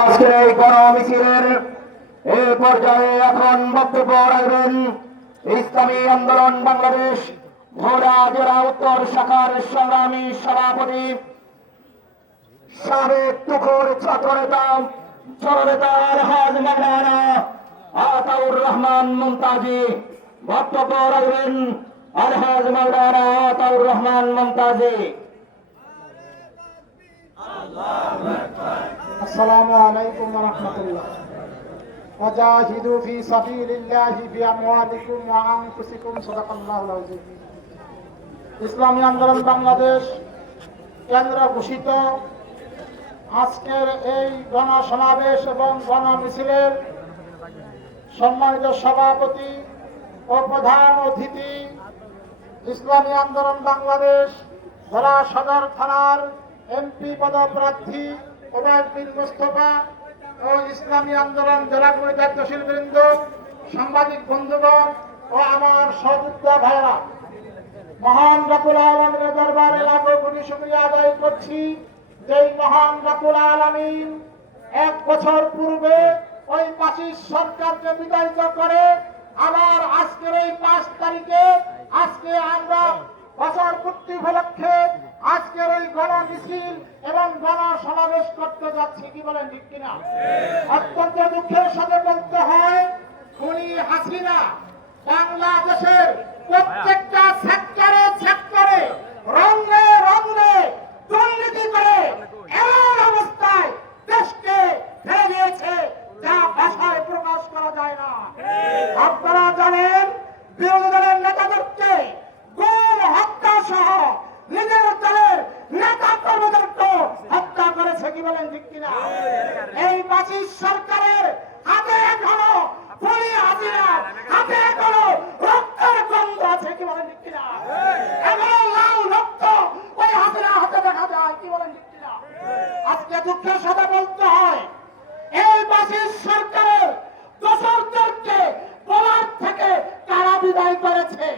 আজকের এই গণমিছিলের এ পর্যায়ে এখন বক্তব্য রাখবেন ইসলামী আন্দোলন বাংলাদেশ ভোলা জেলা উত্তর শাখার সংগ্রামী সভাপতি সাবেক তুখোর ছাত্রনেতা জননেতা আলহাজ মাওলানা আতাউর রহমান মুমতাজি। বক্তব্য রাখবেন আলহাজ মাওলানা আতাউর রহমান মুমতাজি। আসসালামু আলাইকুম ওয়া রাহমাতুল্লাহ। ওয়াজাহিদু ফি সাবিলিল্লাহি বিআমওয়ালিকুম ওয়া আনফুসিকুম সাদাকাল্লাহুল আযীম। ইসলামী আন্দোলন বাংলাদেশ কেন্দ্র ঘোষিত আজকের এই গণসমাবেশ এবং গণমিছিলের সম্মানিত সভাপতি ও প্রধান অতিথি ইসলামী আন্দোলন বাংলাদেশ ভোলা সদর থানার এমপি পদপ্রার্থী ওবায়দ বিন মোস্তফা ও ইসলামী আন্দোলন জেলা কমিটির দায়িত্বশীল বৃন্দ, সাংবাদিক বন্ধুগণ ও আমার সহযোদ্ধা ভাইরা, মহান রব্বুল আলামিনের দরবারে লাখো কোটি শুকরিয়া আদায় করছি। যেই মহান রব্বুল আলামিন 1 বছর পূর্বে ওই ফ্যাসিস্ট সরকারকে বিতাড়িত করে আবার আজকের এই 5 তারিখে আজকে আমরা বছর পূর্তি উপলক্ষে আজকের এই গণমিছিল এবং গণসমাবেশ করতে যাচ্ছি। কি বলেন, ঠিক কিনা? অত্যন্ত দুঃখের সাথে বলতে হয়, খুনি হাসিনা বাংলাদেশের প্রত্যেকটা সেক্টরে রঙে রঙে দুর্নীতি করে এমন অবস্থায় দেশকে ফেলে দিয়েছে যা ভাষায় প্রকাশ করা যায় না। আপনারা জানেন, বিরোধী দলের নেতাদেরকে গুম, হত্যা সহ নিজের দলের নেতা কর্মীদেরকে হত্যা করেছে। কি বলেন, ঠিক কিনা? এই ফ্যাসিস্ট সরকারের হাতে এখনো খুনি হাসিনার হাতে এখনো রক্তের গন্ধ আছে। কি বলেন, ঠিক কিনা? এখনো লাল রক্ত ওই হাসিনার হাতে দেখা যায়। কি বলেন, ঠিক কিনা? আজকে দুঃখের সাথে বলতে হয়, এই ফ্যাসিস্ট সরকারের দোসরদেরকে বলার থেকে কারা বিদায় করেছে?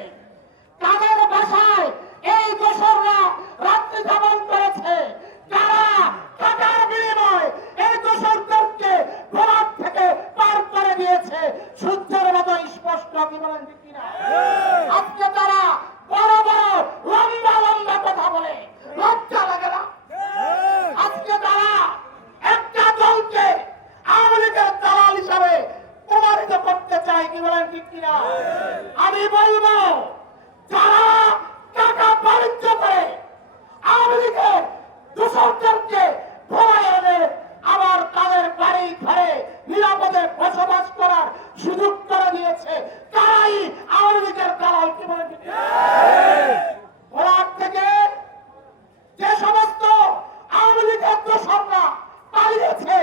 কাদের বাসায় এই দোসররা রাত্রি যাপন করেছে? কারা টাকার বিনিময়ে এই দোসরদেরকে বলার থেকে পার করে দিয়েছে? সূর্যের মতো স্পষ্ট। কি বলেন, ঠিক কিনা? আজকে তারা বড় বড় লম্বা লম্বা কথা বলে, লজ্জা লাগে না? আজকে তারা একটা দলকে আওয়ামী লীগের দালাল হিসাবে প্রমাণিত করতে চায়। কি বলেন, ঠিক কিনা? আমি বলবো, যারা টাকা বাণিজ্য করে আওয়ামী লীগের দোষরদেরকে ভয় এনে আবার তাদের বাড়ি ঘরে নিরাপদে বসবাস করার সুযোগ করে দিয়েছে, তারাই আওয়ামী লীগের দালাল। কি বলেন, ঠিক কিনা? ভোলার থেকে যে সমস্ত আওয়ামী লীগের দোষররা পালিয়েছে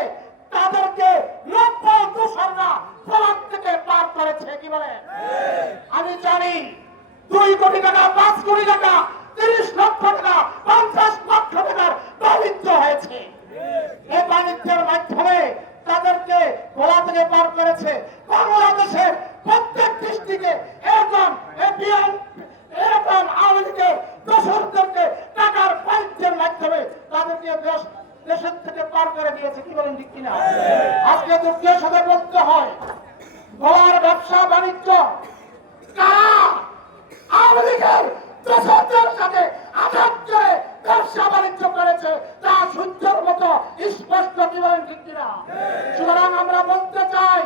তাদেরকে 90 দোষররা ভোলার থেকে পার করেছে। কি বলে? আমি জানি 2 কোটি টাকা, 5 কোটি টাকা, 30 লক্ষ টাকা, 50 লক্ষ টাকার বাণিজ্য হয়েছে। এই বাণিজ্যের মাধ্যমে তাদেরকে ভোলা থেকে পার করেছে। বাংলাদেশের প্রত্যেক ডিস্ট্রিক্টে এরকম আওয়ামী লীগের দোষরদেরকে টাকার বাণিজ্যের মাধ্যমে তাদেরকে দেশের থেকে পার করে দিয়েছে। কি বলেন, ঠিক কিনা? আজকে দুঃখের সাথে বলতে হয়, ভোলার ব্যবসা বাণিজ্য কারা আওয়ামী লীগের দোষরদের সাথে আঘাত করে ব্যবসা বাণিজ্য করেছে তা সূর্যের মতো স্পষ্ট। কি বলেন, ঠিক কিনা? সুতরাং আমরা বলতে চাই,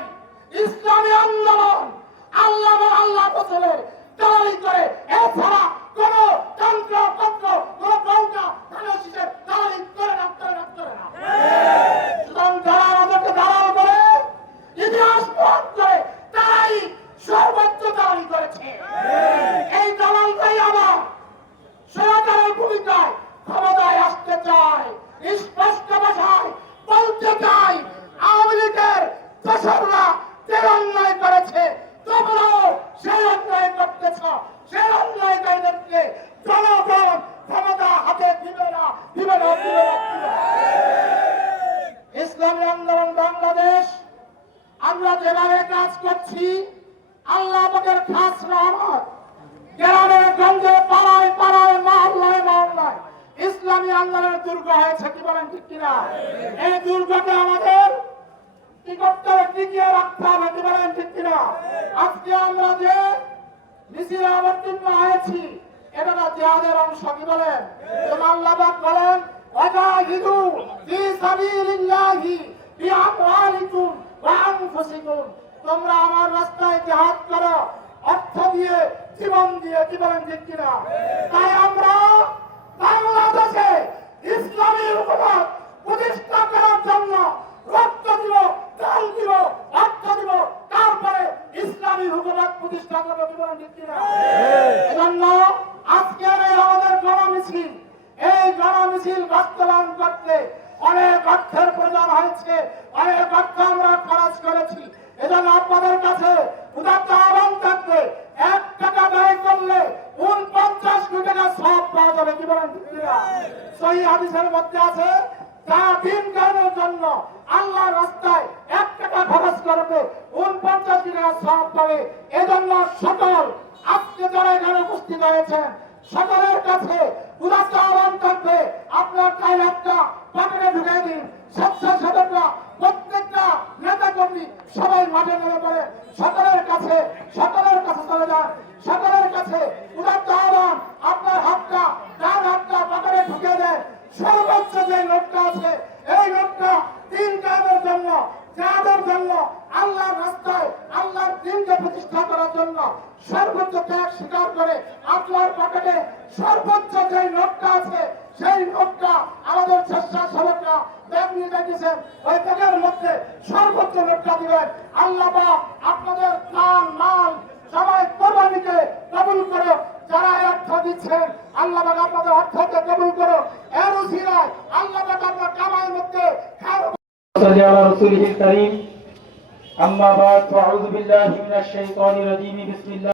ইসলামী আন্দোলন আল্লাহ রাসূলের দালালি করে, এছাড়া কোন তন্ত্র তন্ত্র কোন বঙ্গা ধানের দালালি করে না। সুতরাং যারা আমাদেরকে দালাল করে, ইতিহাস পাঠ করে, তারাই সর্বোচ্চ দালালি করেছে। এই দালালটাই আবার সরকারের ভূমিকায় ক্ষমতায় আসতে চায়। স্পষ্ট ভাষায় বলতে চাই, আওয়ামী লীগের দোসররা যে অন্যায় করেছে তোমরাও সেই অন্যায় করতেছ। সেই অন্যায়কারীদেরকে জনগণ ক্ষমতা হাতে দিবে না। ইসলামী আন্দোলন বাংলাদেশ আমরা যেভাবে কাজ করছি, আল্লাহ পাকের খাস রহমত, গ্রামে গঞ্জে পাড়ায় পাড়ায় মহল্লায় মহল্লায় ইসলামী আন্দোলনের দুর্গ হয়েছে। কি বলেন, ঠিক কিনা? এই দুর্গকে আমাদের কি করতে হবে, টিকিয়ে রাখতে হবে, কি বলেন ঠিক কিনা? আজকে আমরা যে মিছিলে অবতীর্ণ হয়েছি, এটা না জিহাদের অংশ, কি বলেন? আল্লাহ পাক বলেন ওয়াজাহিদু ফি সাবিলিল্লাহি বিআমওয়ালিকুম ওয়া আনফুসিকুম, তোমরা আমার রাস্তায় জিহাদ করো, অর্থ দিয়ে, জীবন দিয়ে, কি বলেন ঠিক কিনা? তাই আমরা বাংলাদেশে ইসলামী হুকুমত প্রতিষ্ঠা করার জন্য রক্ত দিব, প্রাণ দিব, অর্থ দিব, তারপরে ইসলামী হুকুমত প্রতিষ্ঠা করবো, কি বলেন ঠিক কিনা? এজন্য আজকের এই আমাদের গণমিছিল, এই গণমিছিল বাস্তবায়ন করতে অনেক অর্থের প্রয়োজন হয়েছে, অনেক অর্থ আমরা খরচ করেছি। এজন্য আপনাদের কাছে উদাত্ত আহ্বান থাকবে, 1 টাকা ব্যয় করলে 49 কোটি টাকা সওয়াব পাওয়া যাবে, কি বলেন ঠিক কিনা? সহিহ হাদিসের মধ্যে আছে, যা দিন কায়েমের জন্য আল্লাহর রাস্তায় 1 টাকা খরচ করবে 49 কোটি টাকা সওয়াব পাবে। এজন্য সকল আজকে যারা এখানে উপস্থিত হয়েছেন সকলের কাছে উদাত্ত আহ্বান থাকবে, আপনার টাইম একটা পকেটে ঢুকিয়ে দিন। স্বেচ্ছাসেবকরা, প্রত্যেকটা নেতা কর্মী সবাই মাঠে নেমে পড়ে সকলের কাছে চলে যান। সকলের কাছে উদাত্ত আহ্বান, আপনার হাতটা, ডান হাতটা পকেটে ঢুকিয়ে দেন। সর্বোচ্চ যে লোকটা আছে, এই লোকটা দিন কায়েমের জন্য, জিহাদের জন্য, আল্লাহর রাস্তায় আল্লাহর দ্বীনকে প্রতিষ্ঠা করার জন্য সর্বোচ্চ ত্যাগ স্বীকার করে আপনার পকেটে সর্বোচ্চ যে নোটটা আছে, সেই নোটটা আমাদের স্বেচ্ছাসেবকরা ব্যাগ নিয়ে দেখেছেন, ওই ব্যাগের মধ্যে সর্বোচ্চ নোটটা দিবেন। আল্লাহ পাক আপনাদের প্রাণ, মাল, সবাই কোরবানিকে কবুল করো। যারা এই অর্থ দিচ্ছেন, আল্লাহ পাক আপনাদের অর্থকে কবুল করো। এর উসিলায় আল্লাহ পাক আপনার কামাইয়ের মধ্যে صلى على رسوله الكريم أما بعد فأعوذ بالله من الشيطان الرجيم بسم الله